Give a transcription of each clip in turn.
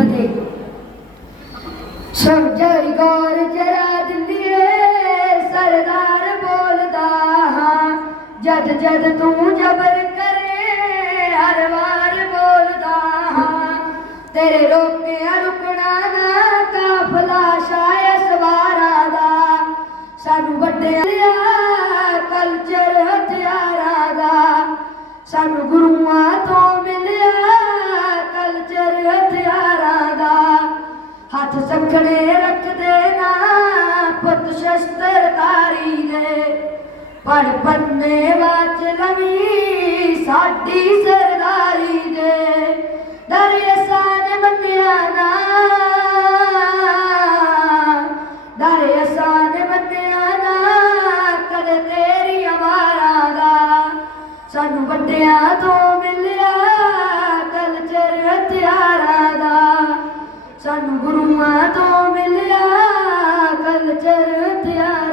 ਫਤਿਹ ਸਮਝਾਈ ਗੌਰ ਜਰਾ ਦਿੰਦੀਏ ਸਰਦਾਰ ਬੋਲਦਾ ਹਾਂ। ਜਦ ਜਦ ਤੂੰ ਜਬਰ ਕਰੇ, ਹਰ ਵਾਰ ਬੋਲਦਾ ਹਾਂ। ਤੇਰੇ ਰੋਕਿਆ ਰੁਕਣਾ ਨਾ, ਕਾਫਲਾ ਸ਼ਾਇ ਸਵਾਰਾ ਦਾ। ਸਾਨੂੰ ਵੱਡਿਆ ਕਲਚਰ ਹਥਿਆਰਾਂ ਦਾ। ਸਾਨੂੰ ਗੁਰੂਆਂ ਤੋਂ ਪੜ ਪੰਨੇ ਵਾਚ ਲਵੀ ਸਾਡੀ ਸਰਦਾਰੀ ਦੇ। ਦਰਿਆਸਾਨ ਮੰਨਿਆ ਨਾ। ਦਰਿਆਸਾਨ ਮੰਨਿਆ ਨਾ, ਕਦੇ ਤੇਰੀ ਅਵਾਰਾ ਦਾ। ਸਾਨੂੰ ਵੱਡਿਆਂ ਤੋਂ ਮਿਲਿਆ ਕਲਚਰ ਹਥਿਆਰਾਂ ਦਾ। ਸਾਨੂੰ ਗੁਰੂਆਂ ਤੋਂ ਮਿਲਿਆ ਕਲਚਰ ਹਥਿਆਰਾਂ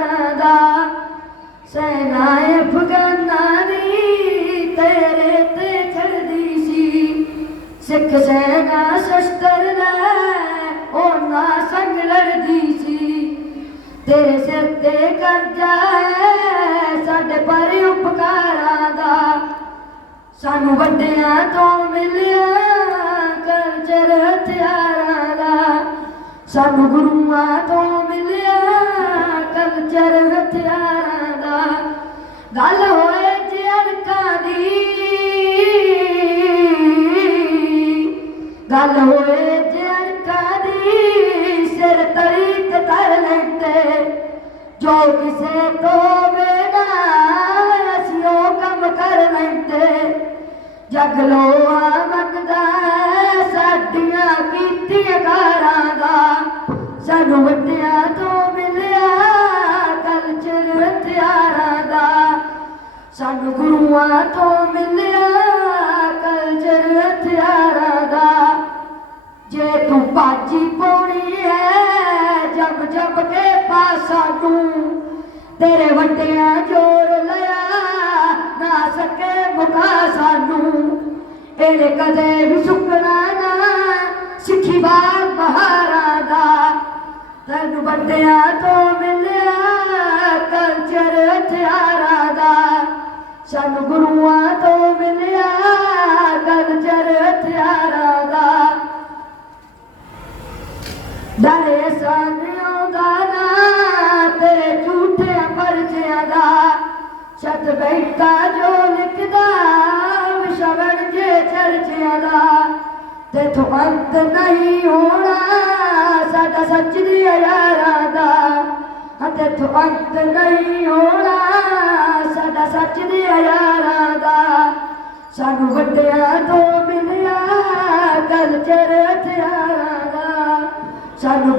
ਸੈਨਾ ਅਫਗਾਨਾਂ ਦੀ ਤੇਰੇ ਤੇ ਚੜਦੀ ਸੀ। ਸਿੱਖ ਸੈਨਾ ਸ਼ਸਤਰ ਲੈ ਉਹਨਾਂ ਸੰਗ ਲੜਦੀ ਸੀ। ਤੇਰੇ ਸਿਰ ਤੇ ਕਰਜ਼ਾ ਹੈ ਸਾਡੇ ਪਰ ਉਪਕਾਰਾਂ ਦਾ। ਸਾਨੂੰ ਵੱਡਿਆਂ ਤੋਂ ਮਿਲਿਆ ਕਲਚਰ ਹਥਿਆਰਾਂ ਦਾ। ਸਾਨੂੰ ਗੁਰੂਆਂ ਤੋਂ ਮਿਲਿਆ ਕਲਚਰ ਹਥਿਆਰਾਂ ਗੱਲ ਹੋਏ ਜੇ ਅਣਕਾਂ ਦੀ। ਗੱਲ ਹੋਏ ਜੇ ਅਣਕਾਂ ਦੀ, ਸਿਰ ਤਰੀ ਤੇ ਧਰ ਲੈਂਦੇ। ਜੋ ਕਿਸੇ ਤੋਂ ਬਿਨਾ ਅਸੀਂ ਉਹ ਕੰਮ ਕਰ ਲੈਂਦੇ। ਜਗ ਲੋਆ ਮੰਗਦਾ ਸਾਡੀਆਂ ਕੀਤੀਆਂ ਕਾਰਾਂ ਦਾ। ਸਾਨੂੰ ਵੱਡਿਆਂ ਤੋਂ ਮਿਲਿਆ ਸਾਨੂੰ ਗੁਰੂਆਂ ਤੋਂ ਮਿਲਿਆ ਕਲਚਰ ਹਥਿਆਰਾਂ ਦਾ। ਜੇ ਤੂੰ ਬਾਜੀ ਪਾਉਣੀ ਹੈ ਜਬ ਜਬ ਕੇ ਪਾਸਾ ਤੂੰ ਤੇਰੇ ਵੱਡਿਆਂ ਜੋਰ ਲਿਆ, ਨਾ ਸਕੇ ਮੁਕਾ ਸਾਨੂੰ। ਇਹਨੇ ਕਦੇ ਵੀ ਸੁੱਕਣਾ ਨਾ, ਸਿੱਖੀ ਬਾਗ ਬਹਾਰਾਂ ਦਾ। ਤੈਨੂੰ ਵੱਡਿਆਂ ਤੋਂ ਮਿਲਿਆ ਕਲਚਰ ਹਥਿਆਰਾ ਸਾਨੂੰ ਗੁਰੂਆਂ ਤੋਂ ਮਿਲਿਆ ਕਲਚਰ ਹਥਿਆਰਾਂ ਦਾ। ਡਰੇ ਸਾਨਿਓ ਦਾ ਤੇਰੇ ਝੂਠੇ ਪਰਚਿਆਂ ਦਾ। ਛੱਤ ਬੈਠਾ ਜੋ ਲਿਖਦਾ ਵਿਸ਼ਵਣ ਜੇ ਚਰਚਿਆਂ ਦਾ। ਤੇ ਤੋਂ ਅੰਤ ਨਹੀਂ ਹੋਣਾ ਸਾਡਾ ਸੱਚ ਦੀ ਯਾਰਾਂ ਦਾ। ਅਤੇ ਤੋਂ ਅੰਤ ਨਹੀਂ ਹੋਣਾ ਸਾਡਾ ਸੱਚ ਦਾ ਸਾਨੂੰ ਵੱਡਿਆਂ ਤੋਂ ਮਿਲਿਆ ਕਲਚਰ ਹਥਿਆਰਾਂ ਦਾ। ਸਾਨੂੰ